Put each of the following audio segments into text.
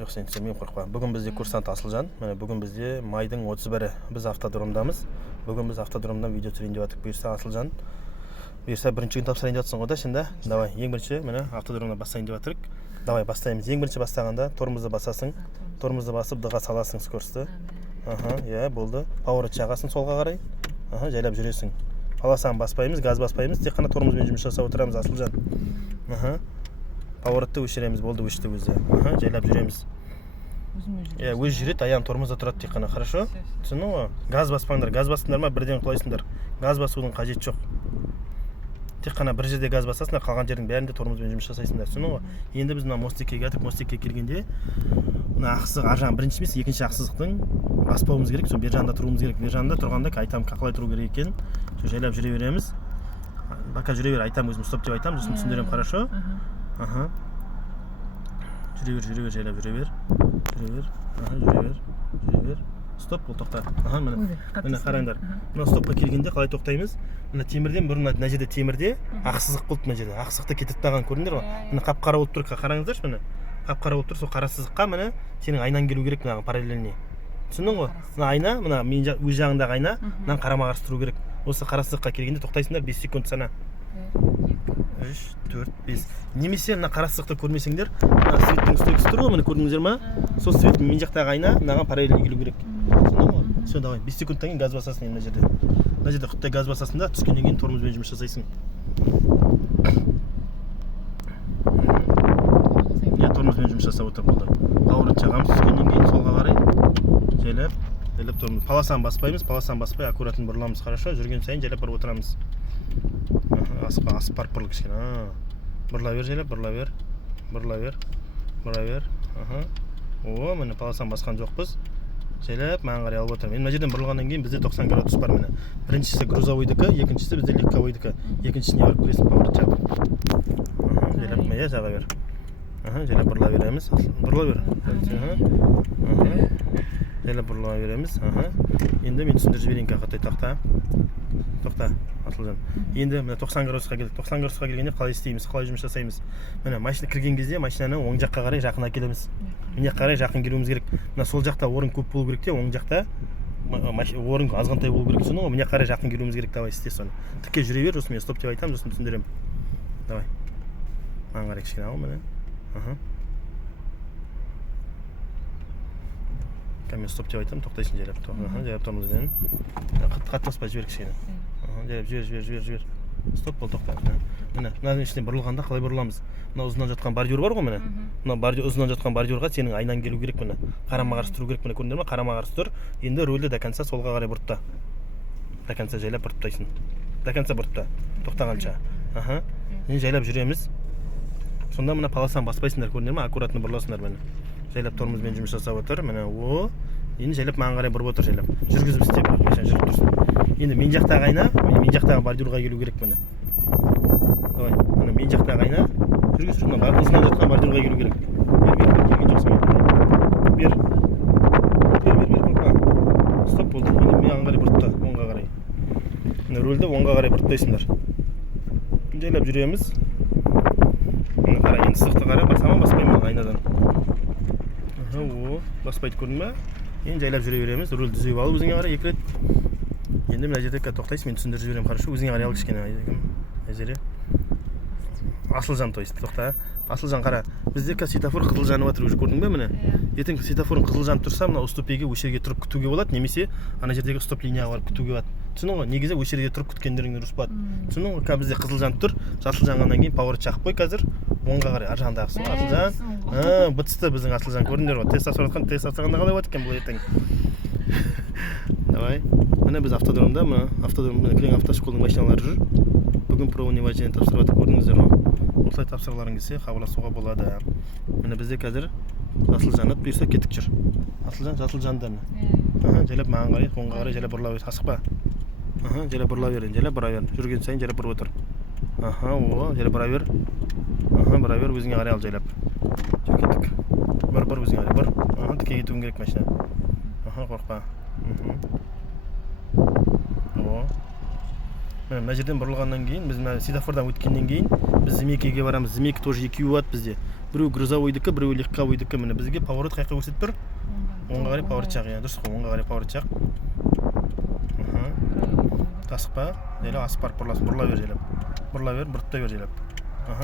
Жоқ, сен түсірмей қорықпа. Бүгін бізде курсант Асылжан. Міне бүгін бізде майдың 31-і. Біз автодромдамыз. Бүгін біз автодромдан видео түсірейін деп жатырмық. Бұйырса Асылжан. Бұйырса бірінші күн тапсырайын деп жатсың ғой да сен да? Давай, ең бірінші міне автодромдан бастайын деп жатырмық. Давай, бастаймыз. Ең бірінші бастағанда тормозды басасың. Тормозды басып дыға саласың скорості. Иә, болды. Пауэрді жағасың солға қарай. Жайлап жүресің. Паласаны баспаймыз, газ баспаймыз. Тек қана тормозбен жұмыс жасап отырамыз Асылжан. Пауэрді өшіреміз, болды, өшті өзі. Жайлап жүреміз. Иә, өз жүреді, аяғын тормозда тұрады тек қана, хорошо? Түсіндің ғой? Газ баспаңдар, газ бастыңдар ма, бірден құлайсыңдар. Газ басудың қажет жоқ. Тек қана бір жерде газ басасыңдар, қалған жердің бәрінде тормозбен жұмыс жасайсыңдар. Түсіндің ғой? Енді біз мына мостикке келдік, мостикке келгенде мына ақсызық аржан бірінші емес, екінші ақсызықтың баспауымыз керек, сол бер жағында тұруымыз керек. Бер жағында тұрғанда айтамын, қалай тұру керек екен. Жайлап жүре береміз. Бака жүре бер, айтамын, өзім стоп деп айтамын, сосын түсіндіремін, хорошо? Жүре бер, жайлап жүре бер. Стоп, бұл тоқта. Міне қараңдар. Мына стопқа келгенде қалай тоқтаймыз? Мына темірден бұрын мына жерде темірде ақсызық болды мына жерде. Ақсызықты кетіп тастаған көрдіңдер ғой? Міне қап-қара болып тұр, қараңыздаршы міне. Қап-қара болып тұр, сол қара сызыққа міне сенің айнаң келу керек мынаған параллельне. Түсіндің ғой? Мына айна, мына өз жағындағы айна, мынаны қарама-қарсы тұру керек. Осы қара сызыққа келгенде тоқтайсыңдар 5 секунд сана. 3, 4, 5. Немесе мына қара сызықты көрмесеңдер, мына светтің стойкасы тұр ғой, міне көрдіңіздер ма? Сол светтің мен жақтағы айна мынаған параллельно келу керек. Түсіндің ғой? Все, давай, 5 секундтан кейін газ басасың мына жерде. Мына жерде құттай газ басасың да, түскеннен кейін тормозбен жұмыс жасайсың. Иә, тормозбен жұмыс жасап отыр болды. Пауэрді жағамыз, түскеннен кейін солға қарай жайлап тормоз. Паласаны баспаймыз, паласаны баспай аккуратно бұрыламыз, хорошо? Жүрген сайын жайлап бұрып отырамыз. Асып барып бұрыл кішкене. Бұрыла бер, жайлап бұрыла бер. О, міне паласаны басқан жоқпыз. Жайлап маған қарай алып отырмын. Мына жерден бұрылғаннан кейін бізде 90 градус бар міне. Біріншісі грузовойдікі, екіншісі бізде легковойдікі. Екіншісіне барып кіресің, пауэрді жағып. Жайлап мә, жаға бер. Жайлап бұрыла береміз. Бұрыла бер. Жайлап бұрыла береміз. Енді мен түсіндіріп жіберейін қақатай тоқта. Асылжан. Енді мына 90 градусқа келдік. 90 градусқа келгенде қалай істейміз, қалай жұмыс жасаймыз? Міне машина кірген кезде машинаны оң жаққа қарай жақын әкелеміз. Мына қарай жақын келуіміз керек. Мына сол жақта орын көп болу керек те, оң жақта орын азғантай болу керек. Түсіндің ғой? Мына қарай жақын келуіміз керек. Давай істе соны. Тікке жүре бер, сосын мен стоп деп айтамын, сосын түсіндіремін. Давай. Маған қарай кішкене ал міне. Мен стоп деп айтамын, тоқтайсың жайлап. Жайлап тормозбен. Қатты баспай жібер кішкене. Жайлап жібер. Стоп, бол тоқта. Міне, мына ішіне бұрылғанда қалай бұрыламыз? Мына ұзыннан жатқан бордюр бар ғой міне. Мына ұзыннан жатқан бордюрға сенің айнаң келу керек міне. Қарама-қарсы тұру керек міне, көрдіңдер ме? Қарама-қарсы тұр. Енді рөлді до конца солға қарай бұртта. До конца жайлап бұрттайсың. До конца бұртта. Тоқтағанша. Енді жайлап жүреміз. Сонда мына паласаны баспайсыңдар, көрдіңдер ме? Аккуратно бұрыласыңдар міне. Жайлап тормозбен жұмыс жасап отыр. Міне, енді жайлап маған қарай бұрып отыр жайлап. Жүргізіп істеп, машина жүріп тұрсын. Енді мен жақтағы айна, мен жақтағы бордюрға келу керек міне. Давай, міне мен жақтағы айна жүргізіп жүрсін, ұзынан жатқан бордюрға келу керек. Келген жоқсың. Бер, қорқма. Стоп болды. Енді маған қарай бұртта, оңға қарай. Міне рөлді оңға қарай бұрттайсыңдар. Жайлап жүреміз. Міне қара, енді сызықты қара, басама баспаймын айнадан. Баспайды көрдің ба? Енді жайлап жүре береміз. Рөлді түзеп алып өзіңе қарай 2 рет. Енді мына жерде тоқтайсың, мен түсіндіріп жіберемін, хорошо? Өзіңе қарай ал кішкене. Әзере. Асылжан, то есть, тоқта. Асылжан қара. Бізде светофор қызыл жанып жатыр, уже көрдің бе міне? Ертең светофорың қызыл жанып тұрса, мына уступеге осы жерге тұрып күтуге болады, немесе ана жердегі стоп линияға барып күтуге болады. Түсіндің ғой? Негізі осы жерге тұрып күткендеріңді ұрыс болады. Түсіндің ғой? Бізде қызыл жанып тұр. Жасыл жанғаннан кейін пауэрді жағып қой қазір. Оңға қарай ар жағындағысын. Асылжан. Бытысты біздің Асылжан, көрдіңдер ғой? Тест тапсырғанда қалай болады екен бұл ертең? Давай. Міне біз автодромда, міне кілең автошколдың машиналары жүр. Бүгін пробный вождение тапсырып жатыр, көрдіңіздер ғой? Осылай тапсырғыларың келсе хабарласуға болады. Міне бізде қазір Асылжан бұйырса кетік жүр. Асылжан, жасыл жандар. Жайлап маған қарай, оңға қарай жайлап бұрыла бер, асықпа. Жайлап бұрыла бер, жүрген сайын жайлап бұрып отыр. Жайлап бұра бер, өзіңе қарай ал жайлап. Кеттік. Бұрып өзіңе қарай, бұрып. Тіке кетуің керек машина. Қорқпа. Мына жерден бұрылғаннан кейін, біз светофордан өткеннен кейін, біз Змейкеге барамыз. Змейка тоже екеуі болады бізде. Біреу грузовойдікі, біреу легковойдікі. Міне бізге поворот қайқа көрсетіп тұр? Оңға қарай поворот жақ, дұрыс қой, оңға қарай поворот жақ. Тасық па? Желеп асып барып бұрыласың, бұрыла бер желеп. Бұрыла бер, бұрытта бер желеп.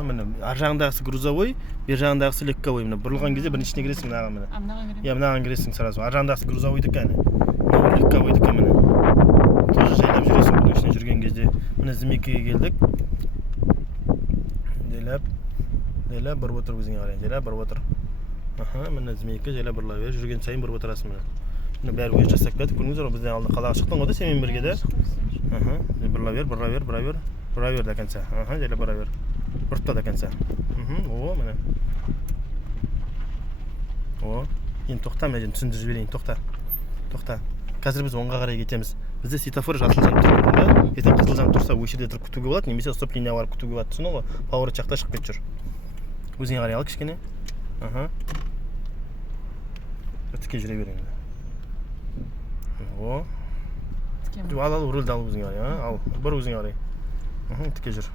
Міне ар жағындағысы грузовой, бер жағындағысы легковой. Міне бұрылған кезде біріншісіне кіресің мынаған міне. Иә, мынаған кіресің сразу. Ар жағындағысы грузовойдікі әне. Мынау легковойдікі міне. Тоже жайлап жүресің бұның ішіне жүрген кезде. Міне зімекеге келдік. Желеп бұрып отыр өзіңе қарай. Желеп бұрып отыр. Міне зімеке желеп бұрыла бер. Жүрген сайын бұрып отырасың міне. Міне бәрі өзі жасап кетті. Көрдіңіздер ғой, бізден алдын қалаға шықтың ғой да сенімен бірге де. Бұрыла бер, бұрыла бер, бұрыла бер. Бұрыла бер да кәнсе. Желеп бұрыла бер. Бұрытта да кәнсе. О, міне. О, енді тоқта, міне түсіндіріп жіберейін. Тоқта. Қазір біз оңға қарай кетеміз. Бізде светофор жасыл жанып тұр. Ертең қызыл жанып тұрса, осы жерде тұрып күтуге болады, немесе стоп линияға барып күтуге болады. Түсіндің ғой? Поворот жақта шығып кетіп жүр. Өзіңе қарай ал кішкене. Тіке жүре берейін. О. Ал, рөлді ал өзіңе қарай. Ал, бір өзіңе қарай. Тіке жүр.